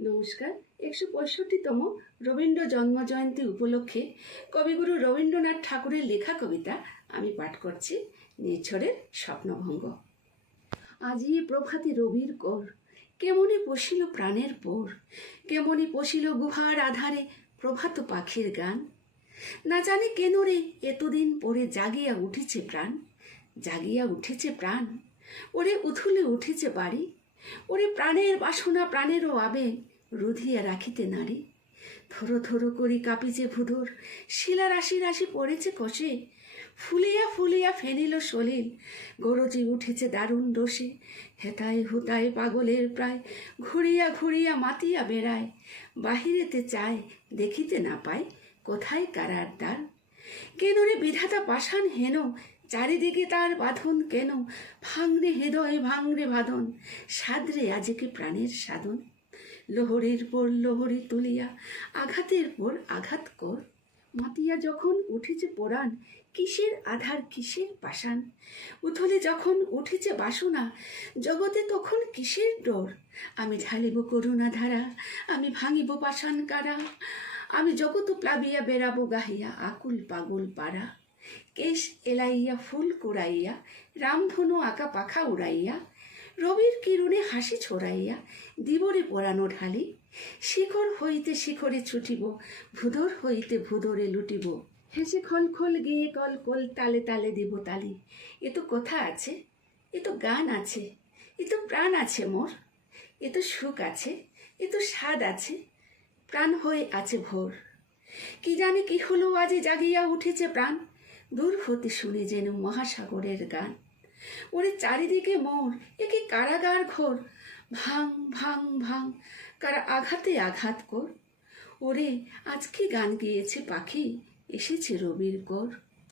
নমস্কার। ১৬৫তম রবীন্দ্র জন্মজয়ন্তী উপলক্ষে কবিগুরু রবীন্দ্রনাথ ঠাকুরের লেখা কবিতা আমি পাঠ করছি। নির্ঝরের স্বপ্নভঙ্গ। আজি প্রভাতী রবির কোর, কেমনি পশিল প্রাণের পোর, কেমনি পশিল গুহার আধারে প্রভাত পাখির গান। না জানি কেন রে এতদিন পরে জাগিয়া উঠেছে প্রাণ, জাগিয়া উঠেছে প্রাণ। ওরে উথুলে উঠেছে বাড়ি, ওরে প্রাণের বাসনা প্রাণেরও আবেগ রুধিয়া রাখিতে নারী। থরো থরো করি কাঁপিছে ভুধর, শিলা রাশি রাশি পড়েছে কষে, ফুলিয়া ফুলিয়া ফেনিল সলিল, গরজি উঠেছে দারুণ রোষে। হেতায় হুতায় পাগলের প্রায়, ঘুরিয়া ঘুরিয়া মাতিয়া বেড়ায়, বাহিরেতে চায় দেখিতে না পায় কোথায় কারার দ্বার। কেন রে বিধাতা পাষাণ হেন, চারিদিকে তার বাঁধন কেন, ভাঙরে হৃদয় ভাঙরে বাঁধন, সাদরে আজকে প্রাণের সাধন। লোহরীর পর লোহরী তুলিয়া আঘাতের পর আঘাত কর, মাতিয়া যখন উঠেছে পরাণ, কিসের আধার কিসের পাষাণ। উথলে যখন উঠেছে বাসনা, জগতে তখন কিসের ডর। আমি ঢালিব করুণা ধারা, আমি ভাঙিব পাষাণ কারা, আমি জগত প্লাবিয়া বেড়াবো গাহিয়া আকুল পাগল পাড়া। কেশ এলাইয়া ফুল কুড়াইয়া, রামধনু আঁকা পাখা উড়াইয়া, রবির কিরণে হাসি ছড়াইয়া দিবরে পরানো ঢালি। শিখর হইতে শিখরে ছুটিব, ভুধর হইতে ভুধরে লুটিব, হেসে খল খল গেয়ে কল কল তালে তালে দিব তালি। এ তো কথা আছে, এ তো গান আছে, এ তো প্রাণ আছে মোর, এ তো সুখ আছে, এ তো স্বাদ আছে, প্রাণ হয়ে আছে ভোর। কি জানি কি হলো আজে জাগিয়া উঠেছে প্রাণ, দূর হতে শুনে যেন মহাসাগরের গান। ওরে চারিদিকে মোর একে কারাগার ঘোর, ভাং ভাং ভাং কারা আঘাতে আঘাত কর। ওরে আজ কি গান গিয়েছে পাখি, এসেছে রবির কোর।